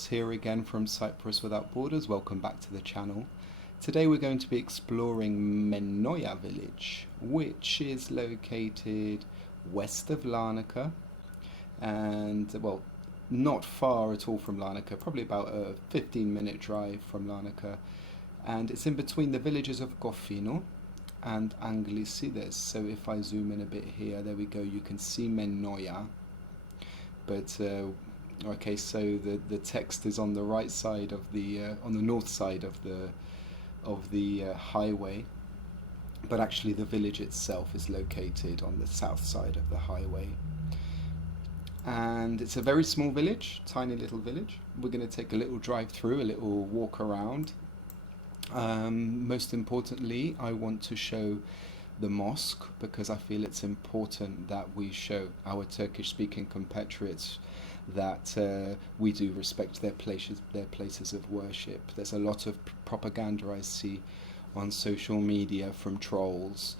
Here again from Cyprus Without Borders. Welcome back to the channel. Today we're going to be exploring Menogeia village, which is located west of Larnaca and, well, not far at all from Larnaca, probably about a 15-minute drive from Larnaca, and it's in between the villages of Gofino and Anglicides. So if I zoom in a bit here, there we go, you can see Menogeia, but okay, so the text is on the right side of the on the north side of the highway, but actually the village itself is located on the south side of the highway. And it's a very small village, tiny little village. We're going to take a little drive through, a little walk around. Most importantly, I want to show the mosque because I feel it's important that we show our Turkish-speaking compatriots that we do respect their places of worship. There's a lot of propaganda I see on social media from trolls,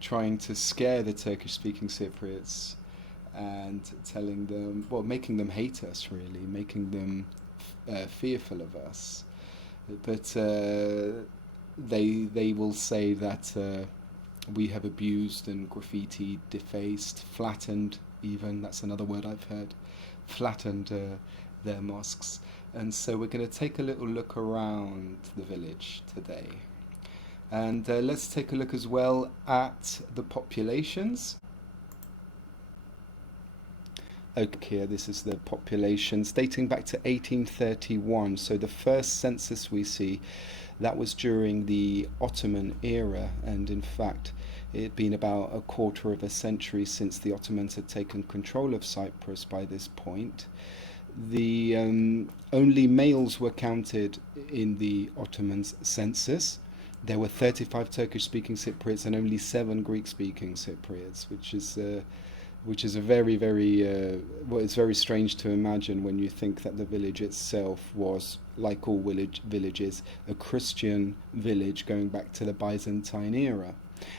trying to scare the Turkish-speaking Cypriots and telling them, well, making them hate us, really, making them fearful of us. But they will say that we have abused and graffitied, defaced, flattened even, that's another word I've heard, flattened their mosques. And so we're going to take a little look around the village today. And let's take a look as well at the populations. Okay, this is the populations dating back to 1831. So the first census we see, that was during the Ottoman era, and in fact it had been about a quarter of a century since the Ottomans had taken control of Cyprus by this point. The only males were counted in the Ottomans Census. There were 35 Turkish-speaking Cypriots and only 7 Greek-speaking Cypriots, which is a very, very, well, it's very strange to imagine when you think that the village itself was, like all villages, a Christian village going back to the Byzantine era,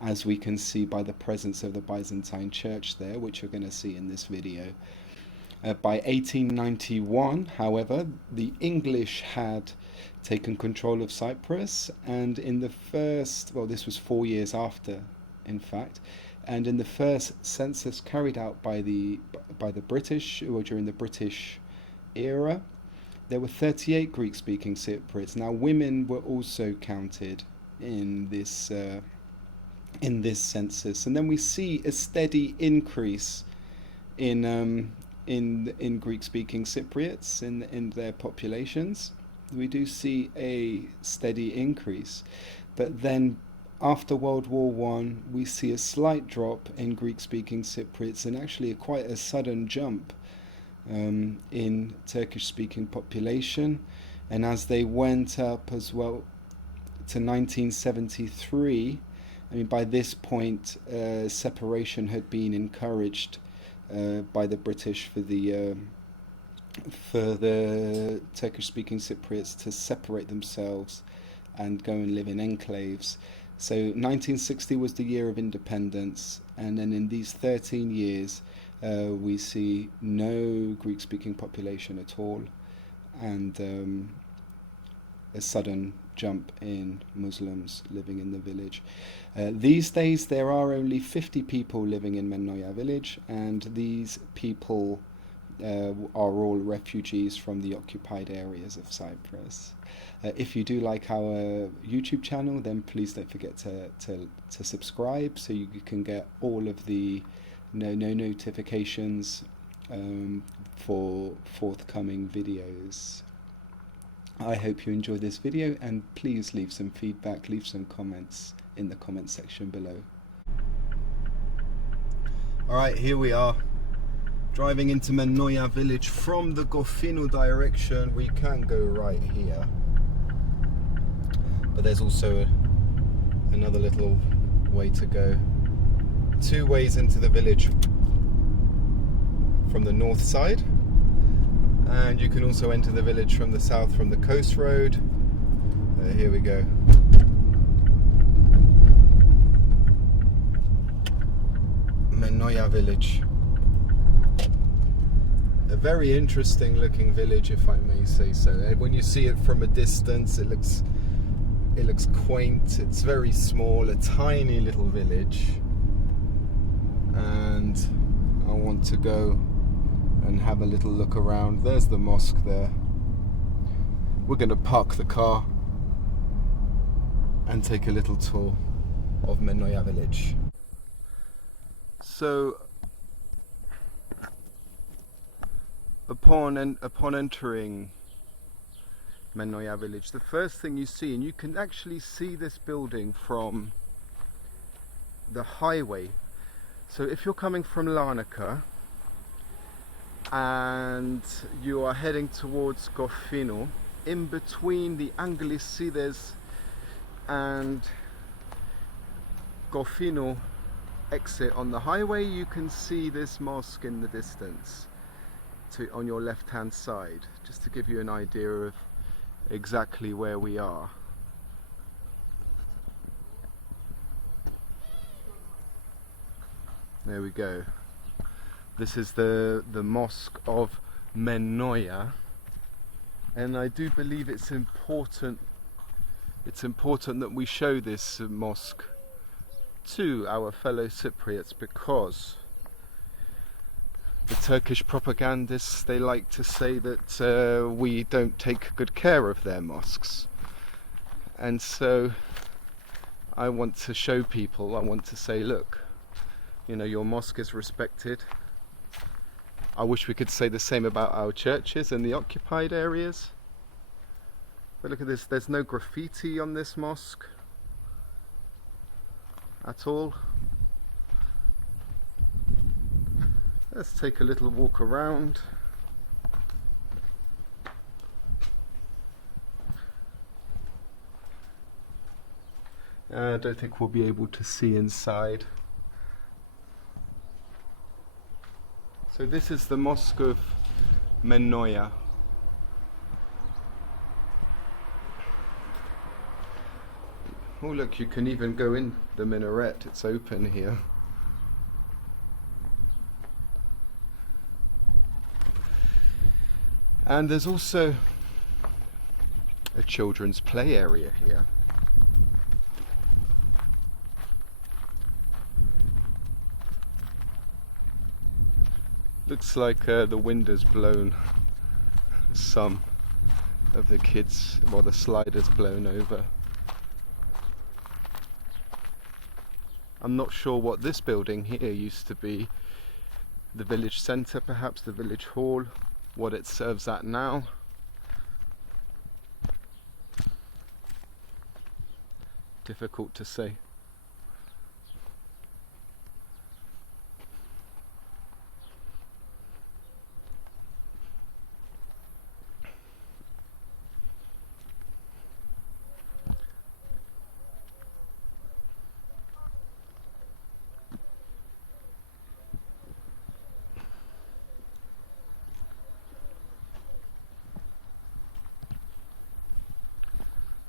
as we can see by the presence of the Byzantine church there, which you're going to see in this video. By 1891, however, the English had taken control of Cyprus, and in the first, well, this was 4 years after, in fact, and in the first census carried out by the British, or during the British era, there were 38 Greek-speaking Cypriots. Now, women were also counted in this census, and then we see a steady increase in Greek-speaking Cypriots in their populations. We do see a steady increase, but then after World War I, we see a slight drop in Greek-speaking Cypriots and actually quite a sudden jump in Turkish-speaking population. And as they went up as well to 1973, I mean, by this point, separation had been encouraged by the British for the Turkish-speaking Cypriots to separate themselves and go and live in enclaves. So 1960 was the year of independence, and then in these 13 years we see no Greek-speaking population at all, and a sudden jump in Muslims living in the village. These days there are only 50 people living in Menogeia village, and these people are all refugees from the occupied areas of Cyprus. If you do like our YouTube channel, then please don't forget to subscribe so you can get all of the notifications for forthcoming videos. I hope you enjoyed this video, and please leave some feedback, leave some comments in the comment section below. Alright, here we are, driving into Menogeia village from the Gofino direction. We can go right here, but there's also another little way to go. 2 ways into the village from the north side, and you can also enter the village from the south from the coast road. Here we go. Menogeia village. A very interesting looking village, if I may say so. When you see it from a distance, it looks quaint. It's very small, a tiny little village, and I want to go and have a little look around. There's the mosque there. We're going to park the car and take a little tour of Menogeia village. So upon entering Menogeia village, the first thing you see, and you can actually see this building from the highway. So if you're coming from Larnaca and you are heading towards Gofino, in between the Anglicides and Gofino exit on the highway, you can see this mosque in the distance on your left hand side, just to give you an idea of exactly where we are. There we go. This is the Mosque of Manoa, and I do believe it's important that we show this mosque to our fellow Cypriots, because the Turkish propagandists, they like to say that we don't take good care of their mosques. And so I want to show people, I want to say, look, you know, your mosque is respected. I wish we could say the same about our churches in the occupied areas. But look at this, there's no graffiti on this mosque at all. Let's take a little walk around. I don't think we'll be able to see inside. So this is the Mosque of Manoa. Oh look, you can even go in the minaret, it's open here. And there's also a children's play area here. Looks like the wind has blown some of the kids, well, the slide has blown over. I'm not sure what this building here used to be. The village centre, perhaps the village hall. What it serves at now. Difficult to say.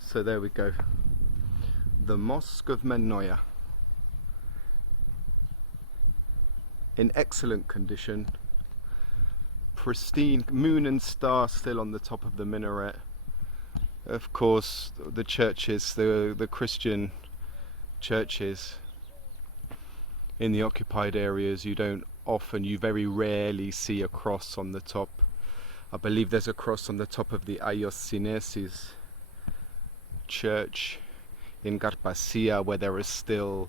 So there we go, the Mosque of Manoa, in excellent condition, pristine, moon and star still on the top of the minaret. Of course, the churches, the Christian churches in the occupied areas, you very rarely see a cross on the top. I believe there's a cross on the top of the Ayos church in Garpasia, where there are still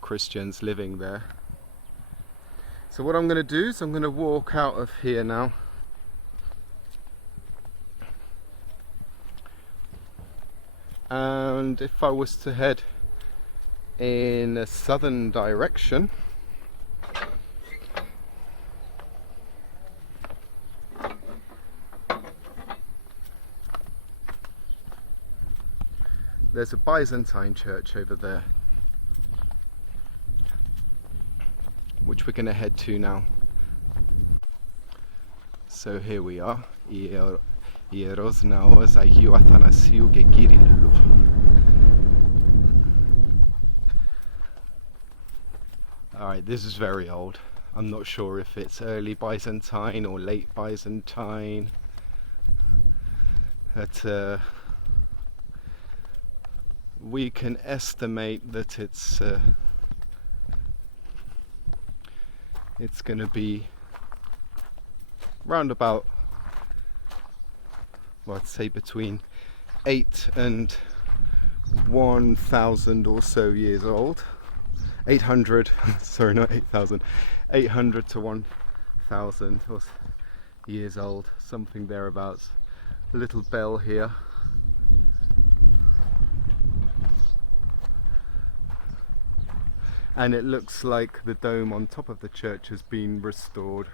Christians living there. So what I'm going to do is I'm going to walk out of here now, and if I was to head in a southern direction, there's a Byzantine church over there, which we're going to head to now. So here we are. Alright, this is very old. I'm not sure if it's early Byzantine or late Byzantine. But we can estimate that it's going to be round about, well, I'd say between 8 and 1,000 or so years old. 800, sorry, not 8,000, 800 to 1,000 years old, something thereabouts. A little bell here. And it looks like the dome on top of the church has been restored.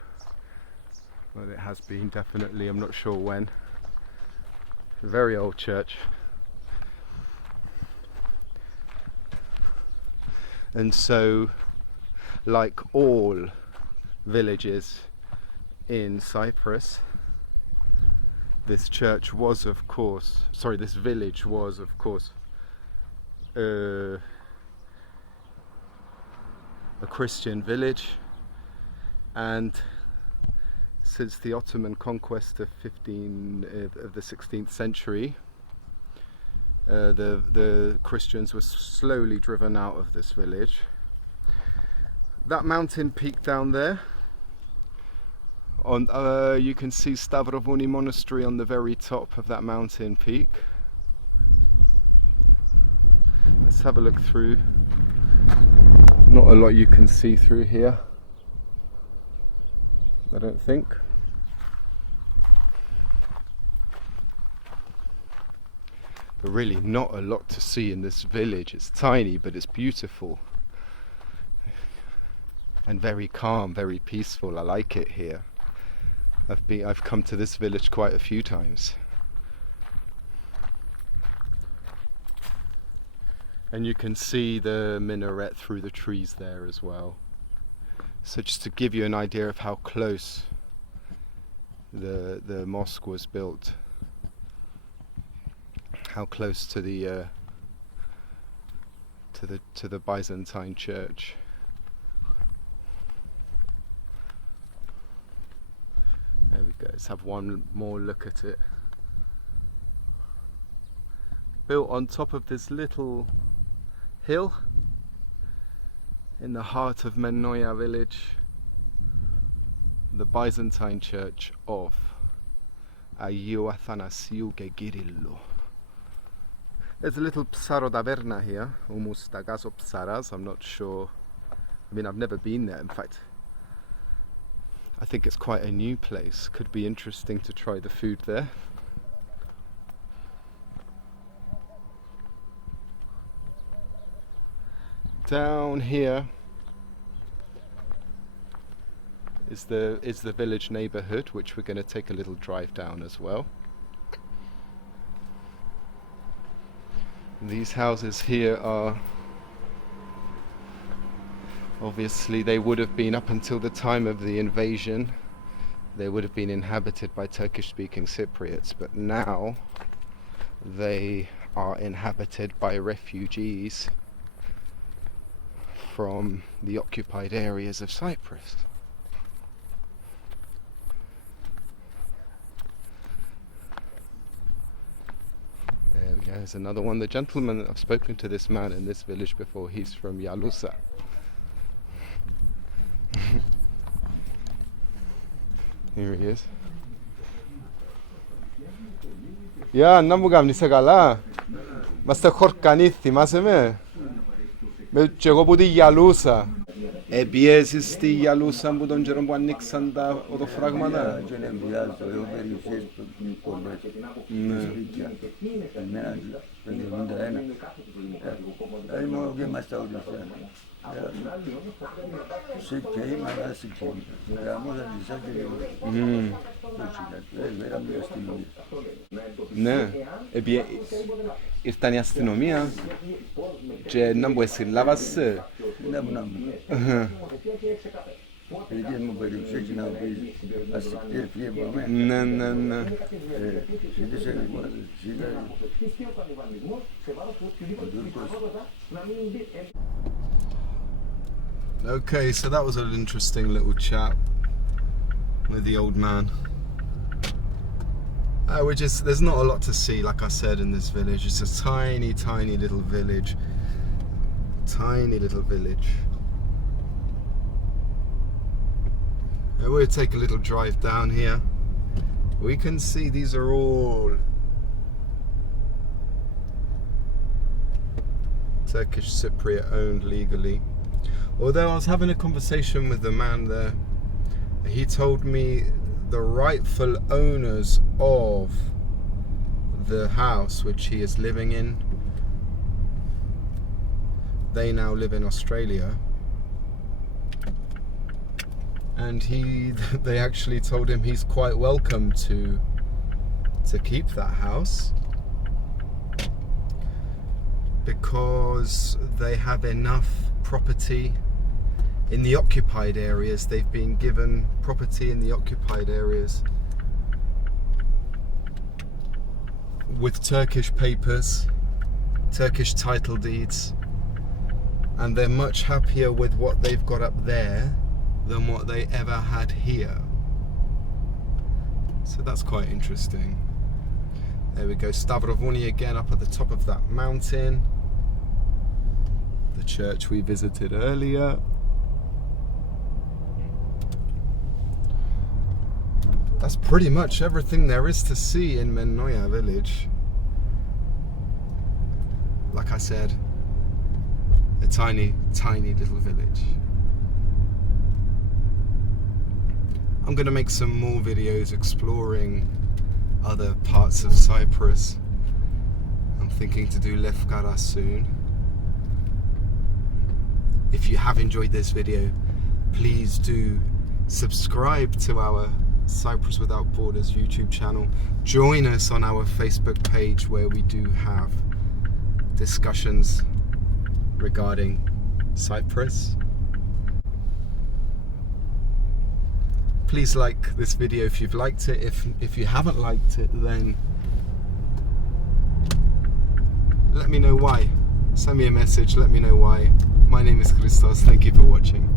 Well, it has been, definitely, I'm not sure when. A very old church. And so, like all villages in Cyprus, this church was, of course, sorry, this village was, of course, a Christian village, and since the Ottoman conquest of the 16th century, the Christians were slowly driven out of this village. That mountain peak down there, on you can see Stavrovoni Monastery on the very top of that mountain peak. Let's have a look through. Not a lot you can see through here, I don't think. But really not a lot to see in this village. It's tiny, but it's beautiful. And very calm, very peaceful. I like it here. I've come to this village quite a few times. And you can see the minaret through the trees there as well. So just to give you an idea of how close the mosque was built, how close to the Byzantine church. There we go. Let's have one more look at it. Built on top of this little hill in the heart of Menogeia village, the Byzantine church of Agiou Athanasiou Gegirillo. There's a little Psaro Taverna here, almost Tagazo Psaras, I'm not sure. I mean, I've never been there. In fact, I think it's quite a new place. Could be interesting to try the food there. Down here is the village neighborhood, which we're going to take a little drive down as well. These houses here are, obviously they would have been, up until the time of the invasion, they would have been inhabited by Turkish-speaking Cypriots, but now they are inhabited by refugees from the occupied areas of Cyprus. There we go, there's another one. The gentleman, I've spoken to this man in this village before, he's from Yalousa. Here he is. Γεια, να μου κάνεις, είσαι καλά? Είμαστε χορκανοί, θυμάσαι με? Και εγώ που τη Γιαλούσα. Πιέζεις στη Γιαλούσα που τον καιρό που ανοίξαν τα οδοφράγματα. Και να βιάζω, έχω περιουσίες πολλές, σπίτια, εμένα το 1991. Δηλαδή μόνο και μας τα οδηγήσαν. Σε καίει, μαγά σε καίει. Γραμμός αντισά και λίγο. Era μια αστυνομία. Ναι, ήρθαν η αστυνομία και να μου εσυλλάβασε. Να μου. Γιατί μου περιουσία και να μου πεις αστικτήρ φύγε από μένα. Ναι. Ζήτησε λοιπόν, ζήτησε ο Τούρκος. Okay, so that was an interesting little chat with the old man. There's not a lot to see, like I said, in this village. It's a tiny, tiny little village. Tiny little village. And we'll take a little drive down here. We can see these are all Turkish Cypriot owned legally. Although I was having a conversation with the man there, he told me the rightful owners of the house which he is living in, they now live in Australia, and they actually told him he's quite welcome to keep that house because they have enough property in the occupied areas. They've been given property in the occupied areas with Turkish papers, Turkish title deeds, and they're much happier with what they've got up there than what they ever had here. So that's quite interesting. There we go, Stavrovoni again up at the top of that mountain. The church we visited earlier. That's pretty much everything there is to see in Menogeia village. Like I said, a tiny, tiny little village. I'm going to make some more videos exploring other parts of Cyprus. I'm thinking to do Lefkara soon. If you have enjoyed this video, please do subscribe to our Cyprus Without Borders YouTube channel. Join us on our Facebook page where we do have discussions regarding Cyprus. Please like this video if you've liked it. If you haven't liked it, then let me know why. Send me a message, let me know why. My name is Christos, thank you for watching.